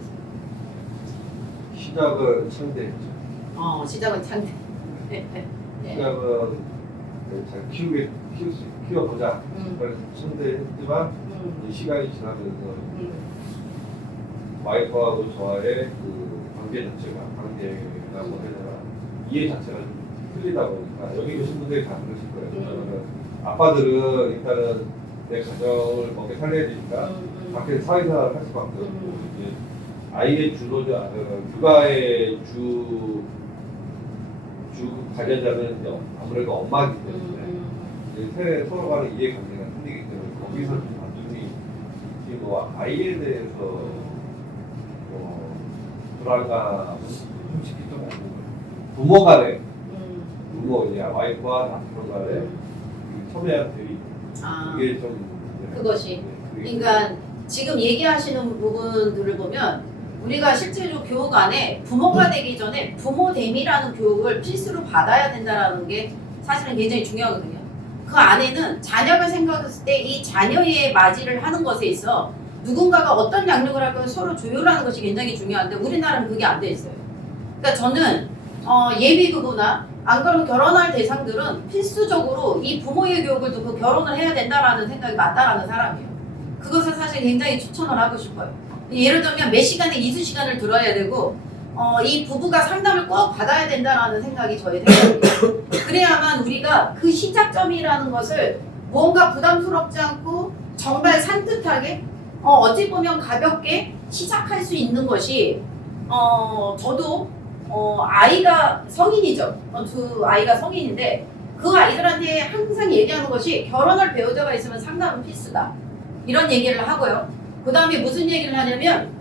시작을 창대했죠. 시작은 창대. 네. 시작은 잘 키워보자. 그래서 창대했지만 이 시간이 지나면서 와이프하고 저와의 그 관계 자체가 관계라고 해야 되나 이해 자체가 좀 틀리다 보니까 여기 계신 분들이 다 그러실 거예요. 왜냐하면 아빠들은 일단은 내 가정을 먹게 살려야 되니까 밖에서 사회생활을 할 수밖에 없고 이제 아이의 주도자, 육아의 주 관련자는 이제 아무래도 엄마이기 때문에 이제 서로 간의 이해관계가 생기기 때문에 거기서 좀 완전히 뭐 아이에 대해서 불안감은 솔직히 좀 없는 거예요. 부모 간에 부모 이제 와이프와 남편 간에 그 첨예한 대립 그게 좀 그것이 그게 그러니까 지금 얘기하시는 부분들을 보면 우리가 실제로 교육 안에 부모가 되기 전에 부모됨이라는 교육을 필수로 받아야 된다는 게 사실은 굉장히 중요하거든요. 그 안에는 자녀가 생각했을 때 이 자녀의 맞이를 하는 것에 있어 누군가가 어떤 양육을 할 건 서로 조율하는 것이 굉장히 중요한데 우리나라는 그게 안 돼 있어요. 그러니까 저는 예비 부부나 안 그러면 결혼할 대상들은 필수적으로 이 부모의 교육을 듣고 결혼을 해야 된다라는 생각이 맞다라는 사람이에요. 그것을 사실 굉장히 추천을 하고 싶어요. 예를 들면 몇 시간에 이수 시간을 들어야 되고 이 부부가 상담을 꼭 받아야 된다라는 생각이 저의 생각이에요. 그래야만 우리가 그 시작점이라는 것을 무언가 부담스럽지 않고 정말 산뜻하게 어찌 보면 가볍게 시작할 수 있는 것이 저도 아이가 성인이죠. 두 아이가 성인인데 그 아이들한테 항상 얘기하는 것이 결혼할 배우자가 있으면 상담은 필수다. 이런 얘기를 하고요. 그 다음에 무슨 얘기를 하냐면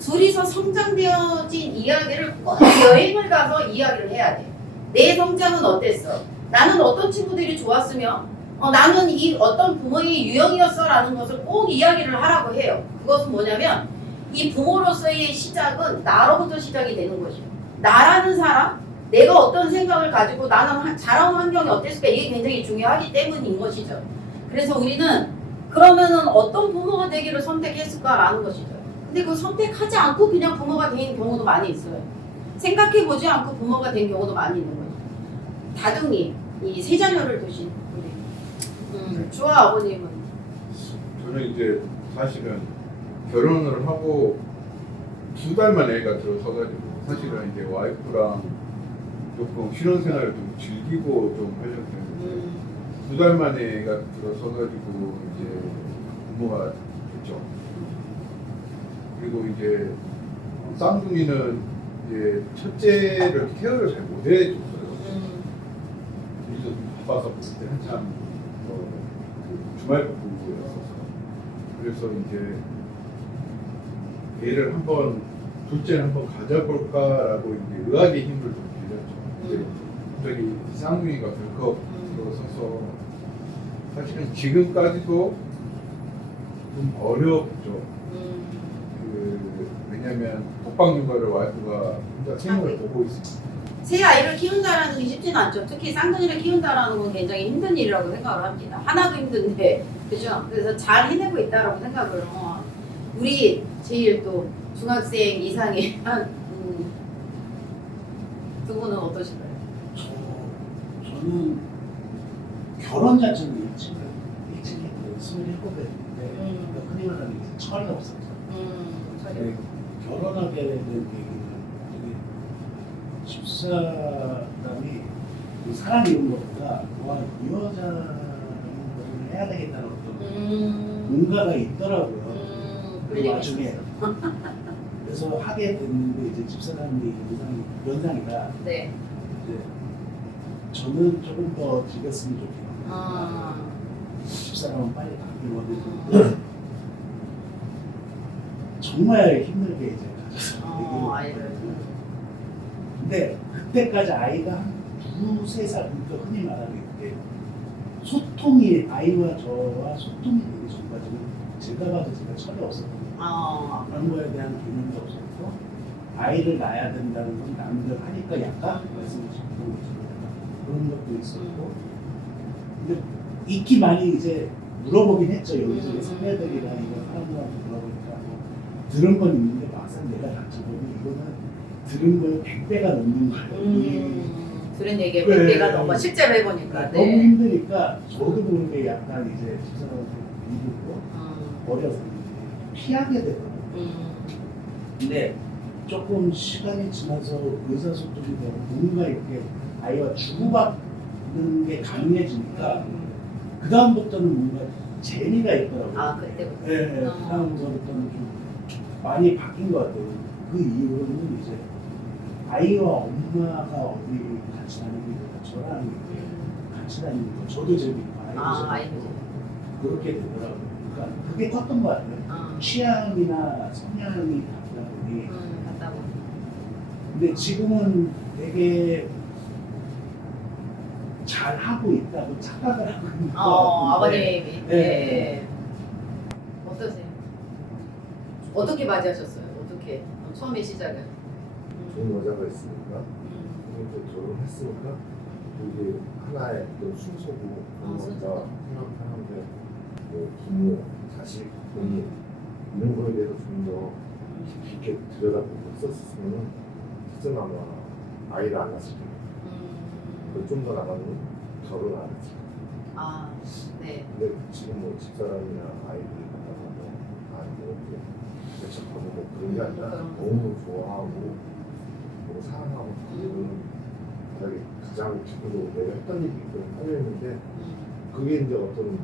둘이서 성장되어진 이야기를 꼭 여행을 가서 이야기를 해야 돼. 내 성장은 어땠어? 나는 어떤 친구들이 좋았으며 나는 이 어떤 부모의 유형이었어 라는 것을 꼭 이야기를 하라고 해요. 그것은 뭐냐면 이 부모로서의 시작은 나로부터 시작이 되는 것이에요. 나라는 사람, 내가 어떤 생각을 가지고 나는 자라온 환경이 어땠을까 이게 굉장히 중요하기 때문인 것이죠. 그래서 우리는 그러면은 어떤 부모가 되기를 선택했을까라는 것이죠. 근데 그 선택하지 않고 그냥 부모가 된 경우도 많이 있어요. 생각해보지 않고 부모가 된 경우도 많이 있는 거죠. 다둥이 이 세 자녀를 두신 우리 주아 아버님은 저는 이제 사실은 결혼을 하고 2달 만에 애가 들어서가지고 사실은 이제 와이프랑 조금 신혼생활을 좀 즐기고 좀 하려고 했는데 2달 만에 애가 들어서가지고 이제 부모가 됐죠. 그리고 이제 쌍둥이는 이제 첫째를 케어를 잘 못해줬어요. 일도 바빠서 그때 한참 그 주말 부부였어서 그래서 이제 애를 한번 둘째를 한번 가져볼까라고 이제 의학의 힘을 좀 빌렸죠. 근데 갑자기 쌍둥이가 덜컥 들어서서 사실은 지금까지도 좀 어렵죠. 왜냐면 독방 육아를 와이프가 혼자 생활을 보고 있으니까. 세 아이를 키운다라는 게 쉽지는 않죠. 특히 쌍둥이를 키운다라는 건 굉장히 힘든 일이라고 생각을 합니다. 하나도 힘든데, 그죠? 그래서 잘 해내고 있다라고 생각을. 우리 제일 또 중학생 이상의 두 분은 어떠신가요? 저는 결혼 자체는 일찍 했고요. 27에 했는데 흔히 말하는 게 철이 없었죠. 네, 결혼하게 된 계기는 집사람이 그 사람 이런 것보다 이 여자는 걸 해야 되겠다는 어떤 뭔가가 있더라고요. 그 와중에 그래서 하게 됐는데 이제 집사람이 연상이다. 네. 이제 저는 조금 더 즐겼으면 좋겠다. 집사람은 빨리 바뀌고 하는데 정말 힘들게 이제 가져서 아이를. 근데 그때까지 아이가 한 2~3살 그러니까 흔히 말하는 게 소통이 아이와 저와 소통이 되기 전까지는 제가 봐도 제가 철이 없었거든요. 그런 거에 대한 개념도 없었고 아이를 낳아야 된다는 건 남들 하니까 약간 말씀하셨던 것처럼 그런 것도 있었고 근데 익히 많이 이제 물어보긴 했죠. 여기저기 선배들이나 이런 사람들한테 물어보니까 들은 건 있는데 막상 내가 닥쳐보면 이거는 들은 거에 100배가 넘는 거예요. 들은 얘기에 네. 100배가 넘어 실제로 해보니까. 너무 힘드니까 저도 모르게 약간 이제 집사람한테 미루고 어려서 피하게 되더라고요. 근데 조금 시간이 지나서 의사소통이 되고 뭔가 이렇게 아이와 주고받는 게 가능해지니까 그 다음부터는 뭔가 재미가 있더라고요. 그때부터. 네, 그 다음부터는 좀 많이 바뀐 것 같아요. 그 이후로는 이제 아이와 엄마가 어디 같이 다니는 게 저랑 이렇게 같이 다니는 거 저도 재밌고 아이도 재밌고 그렇게 되더라고요. 그러니까 그게 컸던 것 같아요. 취향이나 성향이 다르다 보니. 근데 지금은 되게 잘 하고 있다고 착각을 하고 있는 것 같은데. 아버님이. 네. 어떠세요? 어떻게 맞이하셨어요? 어떻게 처음에 시작은? 좋은 여자가 있으니까 또 결혼했으니까 이게 하나의 또 순서고 그런 거다 생각하는데 뭐 부모, 자식, 본인 이런 거에 대해서 좀 더 깊이 있게 들여다보고 있었으면 실제는 아마 아이를 안 낳았을 텐데 좀 더 나가면 결혼 안 했을 텐데 네. 근데 지금 뭐 집사람이나 아이들 만나서 뭐 대처하고 뭐 그런 게 아니라 너무 좋아하고 너무 사랑하고 그리고 가장 기쁘고 내가 했던 일이 하려 했는데 그게 이제 어떤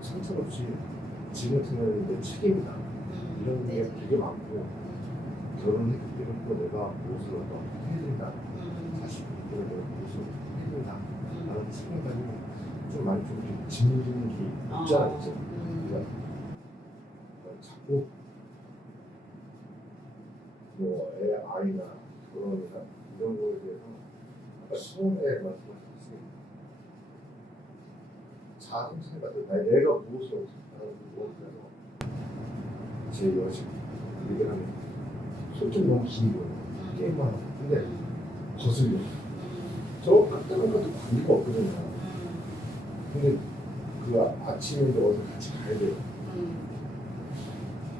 상처 없이 지금 같은 경우는 내 책임이다 이런 게 되게 많고 결혼했기 때문에 또 내가 무엇을 어떤 해야 된다 자식 때문에 내가 무엇을 해야 된다 라는 책임감이 좀 많이 좀 이렇게 짓누르는 게 있지 않았죠. 그러니까 자꾸 뭐 아이나 결혼이나 이런 거에 대해서 아까 처음에 말씀하셨듯이 자성심이 같은 내가 무엇을 하는 무엇이라서 제 여식 얘기를 하면 솔직히 너무 긴 거예요. 게임만 하고 근데 거슬려 저 뜨는 것도 관계가 없거든요. 근데 그 아침에 이제 어디 같이 가야 돼요.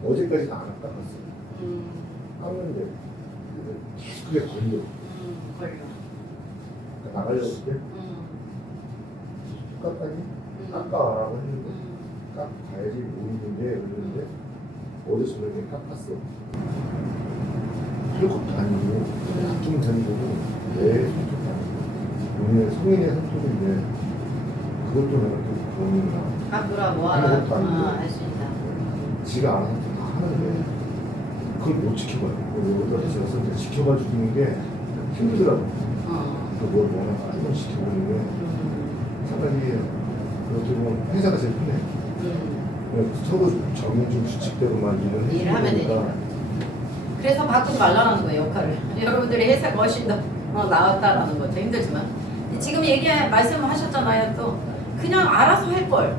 어제까지는 안 깎았어요. 깎는데 계속 그게 걸려. 걸려. 그러니까 나가려고 할 때 깎았니? 깎아라고 했는데 깎아야지 모이는데 그랬는데 어제 저녁에 깎았어. 할 것도 아니고 좀 되는 거고 내 손톱도 아니고 오늘 성인의 손톱인데 그것도 내가 또 그러는가 깎으라 뭐하라. 아무것도 아니고. 할 수 있다. 지가 알아서 다 하는데 그걸 못 지켜봐요. 어디서 제가 진짜 지켜봐 주는 게 힘들더라고요. 그걸 워낙 조금 지켜보는 게 상당히 어떻게 보면 회사가 제일 크네. 서로 정해준 규칙대로만 일을 일을 하면 해주니까 되니까. 그래서 바꾸지 말라는 거예요, 역할을. 여러분들이 회사가 훨씬 더 나았다라는 거죠. 힘들지만. 지금 말씀하셨잖아요, 또. 그냥 알아서 할 걸.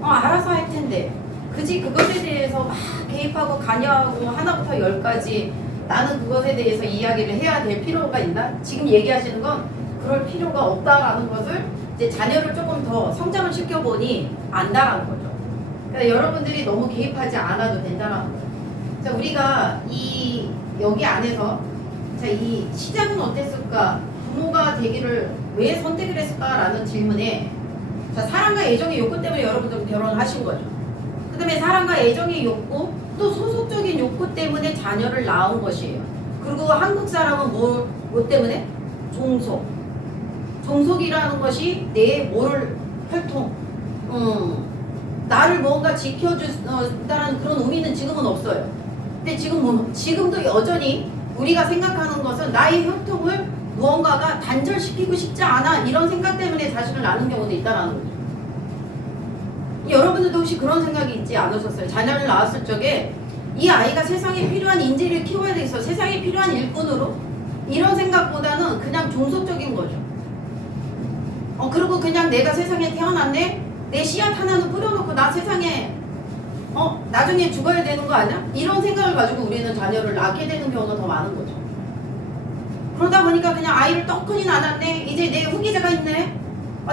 알아서 할 텐데. 그지 그것에 대해서 막 개입하고 관여하고 하나부터 열까지 나는 그것에 대해서 이야기를 해야 될 필요가 있나? 지금 얘기하시는 건 그럴 필요가 없다라는 것을 이제 자녀를 조금 더 성장을 시켜보니 안다라는 거죠. 그러니까 여러분들이 너무 개입하지 않아도 된다라는 거예요. 자, 우리가 여기 안에서 자, 이 시작은 어땠을까? 부모가 되기를 왜 선택을 했을까라는 질문에 자, 사랑과 애정의 욕구 때문에 여러분들은 결혼을 하신 거죠. 그 다음에 사랑과 애정의 욕구, 또 소속적인 욕구 때문에 자녀를 낳은 것이에요. 그리고 한국 사람은 뭐 때문에? 종속. 종속이라는 것이 내 모럴 혈통. 나를 뭔가 지켜준다는 그런 의미는 지금은 없어요. 근데 지금도 여전히 우리가 생각하는 것은 나의 혈통을 무언가가 단절시키고 싶지 않아. 이런 생각 때문에 자식을 낳는 경우도 있다는 거죠. 여러분들도 혹시 그런 생각이 있지 않으셨어요? 자녀를 낳았을 적에 이 아이가 세상에 필요한 인재를 키워야 되겠어. 세상에 필요한 일꾼으로? 이런 생각보다는 그냥 종속적인 거죠. 그리고 그냥 내가 세상에 태어났네? 내 씨앗 하나는 뿌려놓고 나 세상에 나중에 죽어야 되는 거 아니야? 이런 생각을 가지고 우리는 자녀를 낳게 되는 경우가 더 많은 거죠. 그러다 보니까 그냥 아이를 떡하니 낳았네? 이제 내 후계자가 있네?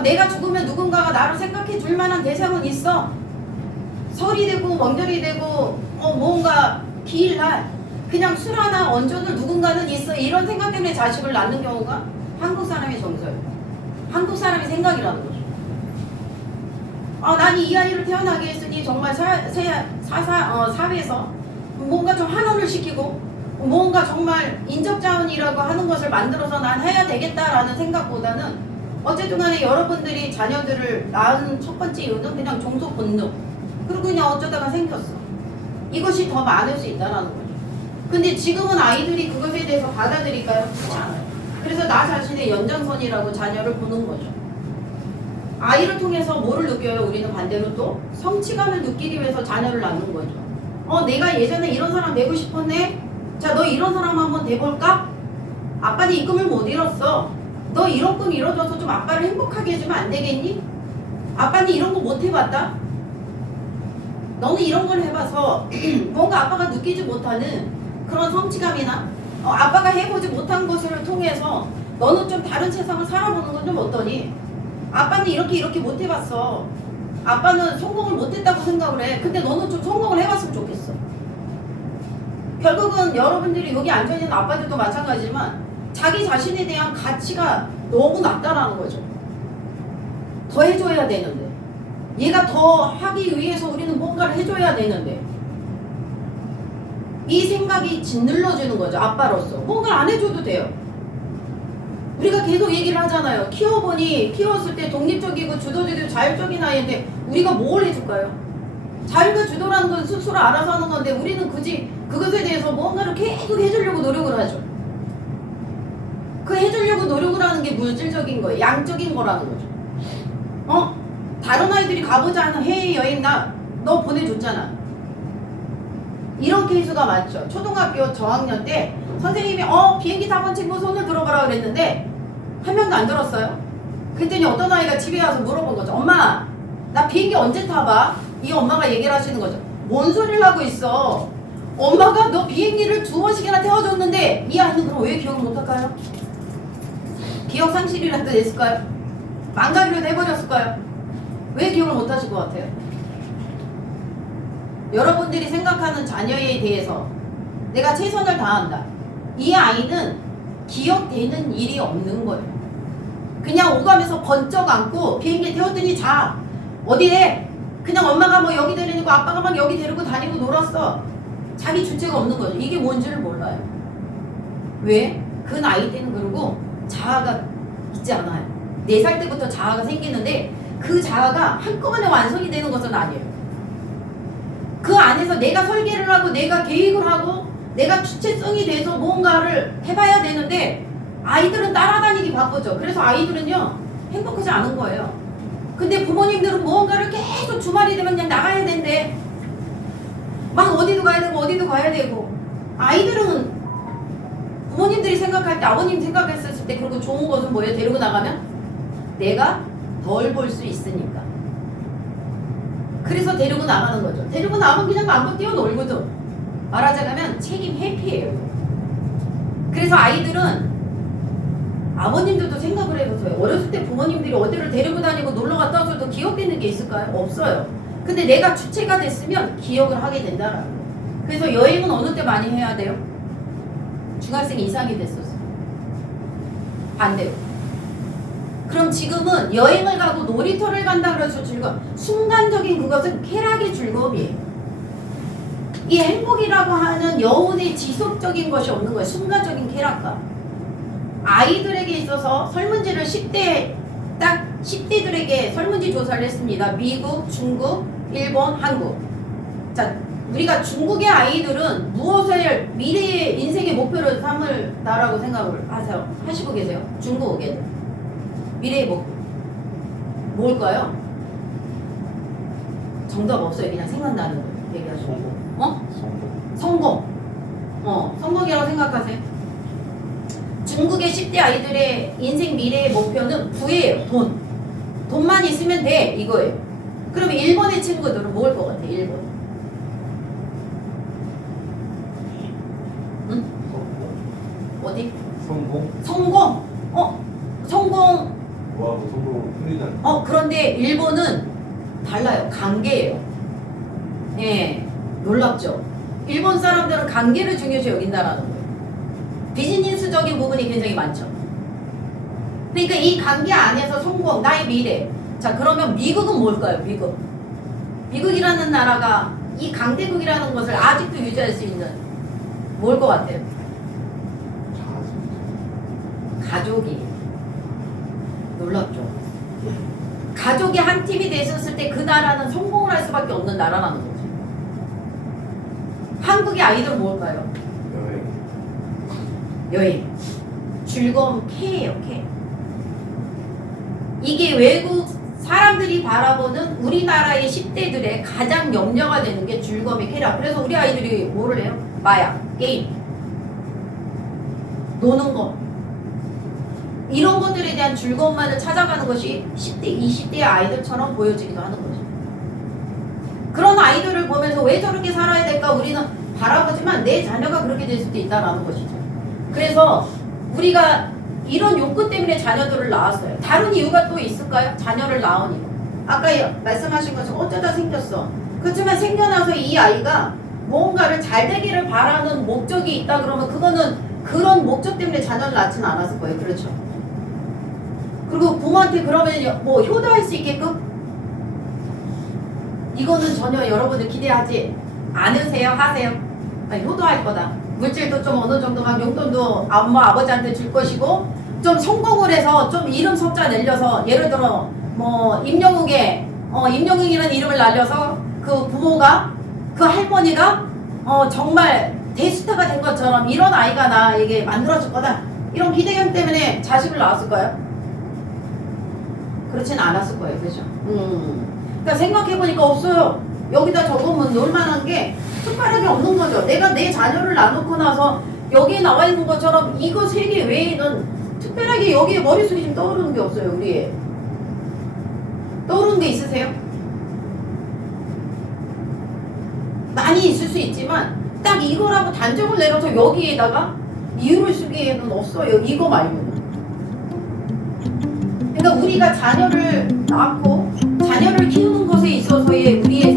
내가 죽으면 누군가가 나를 생각해 줄 만한 대상은 있어. 설이 되고 명절이 되고 뭔가 기일날 그냥 술 하나 얹어줄 누군가는 있어. 이런 생각 때문에 자식을 낳는 경우가 한국 사람의 정서예요. 한국 사람의 생각이라는 거죠. 난 이 아이를 태어나게 했으니 정말 사회에서 뭔가 좀 환원을 시키고 뭔가 정말 인적자원이라고 하는 것을 만들어서 난 해야 되겠다라는 생각보다는 어쨌든 간에 여러분들이 자녀들을 낳은 첫 번째 이유는 그냥 종속 본능. 그리고 그냥 어쩌다가 생겼어. 이것이 더 많을 수 있다는 거죠. 근데 지금은 아이들이 그것에 대해서 받아들일까요? 그렇지 않아요. 그래서 나 자신의 연장선이라고 자녀를 보는 거죠. 아이를 통해서 뭐를 느껴요? 우리는 반대로 또 성취감을 느끼기 위해서 자녀를 낳는 거죠. 내가 예전에 이런 사람 되고 싶었네? 자, 너 이런 사람 한번 돼볼까? 아빠는 이 꿈을 못 이뤘어. 너 이런 꿈 이뤄줘서 좀 아빠를 행복하게 해주면 안 되겠니? 아빠는 이런 거 못 해봤다? 너는 이런 걸 해봐서 뭔가 아빠가 느끼지 못하는 그런 성취감이나 아빠가 해보지 못한 것을 통해서 너는 좀 다른 세상을 살아보는 건 좀 어떠니? 아빠는 이렇게 못 해봤어. 아빠는 성공을 못했다고 생각을 해. 근데 너는 좀 성공을 해봤으면 좋겠어. 결국은 여러분들이 여기 앉아있는 아빠들도 마찬가지지만 자기 자신에 대한 가치가 너무 낮다라는 거죠. 더 해줘야 되는데 얘가 더 하기 위해서 우리는 뭔가를 해줘야 되는데 이 생각이 짓눌러주는 거죠. 아빠로서 뭔가를 안 해줘도 돼요. 우리가 계속 얘기를 하잖아요. 키웠을 때 독립적이고 주도적이고 자율적인 아이인데 우리가 뭘 해줄까요? 자율과 주도라는 건 스스로 알아서 하는 건데 우리는 굳이 그것에 대해서 뭔가를 계속 해주려고 노력을 하죠. 그 해주려고 노력을 하는 게 물질적인 거예요. 양적인 거라는 거죠. 다른 아이들이 가보자 하는 해외여행 너 보내줬잖아. 이런 케이스가 많죠. 초등학교 저학년 때 선생님이 비행기 타본 친구 손을 들어보라 그랬는데 한 명도 안 들었어요. 그랬더니 어떤 아이가 집에 와서 물어본 거죠. 엄마, 나 비행기 언제 타봐? 이 엄마가 얘기를 하시는 거죠. 뭔 소리를 하고 있어? 엄마가 너 비행기를 2번씩이나 태워줬는데 이 아이는 그럼 왜 기억을 못할까요? 기억 상실이라도 됐을까요? 망각이라도 해버렸을까요? 왜 기억을 못 하실 것 같아요? 여러분들이 생각하는 자녀에 대해서 내가 최선을 다한다. 이 아이는 기억되는 일이 없는 거예요. 그냥 오가면서 번쩍 안고 비행기 태웠더니 자. 어디에? 그냥 엄마가 뭐 여기 데리고 아빠가 막 여기 데리고 다니고 놀았어. 자기 주체가 없는 거죠. 이게 뭔지를 몰라요. 왜? 그 나이 때는 그러고 자아가 있지 않아요. 4살 때부터 자아가 생기는데 그 자아가 한꺼번에 완성이 되는 것은 아니에요. 그 안에서 내가 설계를 하고 내가 계획을 하고 내가 주체성이 돼서 뭔가를 해봐야 되는데 아이들은 따라다니기 바쁘죠. 그래서 아이들은요 행복하지 않은 거예요. 근데 부모님들은 무언가를 계속 주말이 되면 그냥 나가야 된대. 막 어디도 가야 되고 어디도 가야 되고. 아이들은 부모님들이 생각할 때 아버님 생각했을 때 그리고 좋은 것은 뭐예요? 데리고 나가면 내가 덜 볼 수 있으니까. 그래서 데리고 나가는 거죠. 데리고 나가면 그냥 마음껏 뛰어놀거든. 말하자면 책임 회피예요. 그래서 아이들은 아버님들도 생각을 해보세요. 어렸을 때 부모님들이 어디를 데리고 다니고 놀러 갔다 와서도 기억되는 게 있을까요? 없어요. 근데 내가 주체가 됐으면 기억을 하게 된다라는 거예요. 그래서 여행은 어느 때 많이 해야 돼요? 중학생 이상이 됐었어요. 반대로. 그럼 지금은 여행을 가고 놀이터를 간다 그래서 즐거워. 순간적인 그것은 쾌락의 즐거움이에요. 이 행복이라고 하는 여운의 지속적인 것이 없는 거예요. 순간적인 쾌락감. 아이들에게 있어서 설문지를 10대 딱 10대들에게 설문지 조사를 했습니다. 미국, 중국, 일본, 한국. 자, 우리가 중국의 아이들은 무엇을 미래의 인생의 목표로 삼을다라고 생각을 하시고 계세요? 중국 애들. 미래의 목표. 뭘까요? 정답 없어요. 그냥 생각나는 거 얘기하시고. 성공. 어? 성공. 성공. 성공이라고 생각하세요? 중국의 10대 아이들의 인생 미래의 목표는 부예요. 돈. 돈만 있으면 돼. 이거예요. 그럼 일본의 친구들은 뭘 것 같아? 일본. 응? 어디? 성공. 성공. 성공. 와, 그 성공 흔히는 그런데 일본은 달라요. 관계예요. 예. 놀랍죠? 일본 사람들은 관계를 중요시 여긴다라는 거예요. 비즈니스적인 부분이 굉장히 많죠. 그러니까 이 관계 안에서 성공, 나의 미래. 자, 그러면 미국은 뭘까요? 미국이라는 나라가 이 강대국이라는 것을 아직도 유지할 수 있는 뭘 것 같아요? 가족이. 놀랍죠? 가족이 한 팀이 되셨을 때 그 나라는 성공을 할 수밖에 없는 나라라는 거죠. 한국의 아이들은 뭘까요? 여행. 즐거움, 쾌예요, 쾌. 이게 외국 사람들이 바라보는 우리나라의 10대들의 가장 염려가 되는 게 즐거움이 쾌락. 그래서 우리 아이들이 뭐를 해요? 마약, 게임, 노는 거. 이런 것들에 대한 즐거움만을 찾아가는 것이 10대, 20대의 아이들처럼 보여지기도 하는 거죠. 그런 아이들을 보면서 왜 저렇게 살아야 될까 우리는 바라보지만 내 자녀가 그렇게 될 수도 있다는 것이죠. 그래서 우리가 이런 욕구 때문에 자녀들을 낳았어요. 다른 이유가 또 있을까요? 자녀를 낳은 이유. 아까 말씀하신 것처럼 어쩌다 생겼어. 그렇지만 생겨나서 이 아이가 뭔가를 잘 되기를 바라는 목적이 있다 그러면 그거는 그런 목적 때문에 자녀를 낳지는 않았을 거예요. 그렇죠? 그리고 부모한테 그러면 뭐 효도할 수 있게끔? 이거는 전혀 여러분들 기대하지 않으세요? 하세요? 아니, 효도할 거다. 물질도 좀 어느 정도 막 용돈도 엄마 아버지한테 줄 것이고 좀 성공을 해서 좀 이름 석자 내려서 예를 들어 뭐 임영웅이라는 이름을 날려서 그 부모가 그 할머니가 정말 대스타가 된 것처럼 이런 아이가 나에게 만들어줄 거다 이런 기대감 때문에 자식을 낳았을까요? 그렇진 않았을 거예요. 그죠? 그러니까 생각해보니까 없어요. 여기다 적으면 놀만한 게 특별하게 없는 거죠. 내가 내 자녀를 낳아놓고 나서 여기에 나와 있는 것처럼 이거 세 개 외에는 특별하게 여기에 머릿속에 좀 떠오르는 게 없어요. 우리의 떠오르는 게 있으세요? 많이 있을 수 있지만 딱 이거라고 단정을 내려서 여기에다가 이유를 쓰기에는 없어요. 이거 말고는. 그러니까 우리가 자녀를 낳고 자녀를 키우는 것에 있어서의 우리의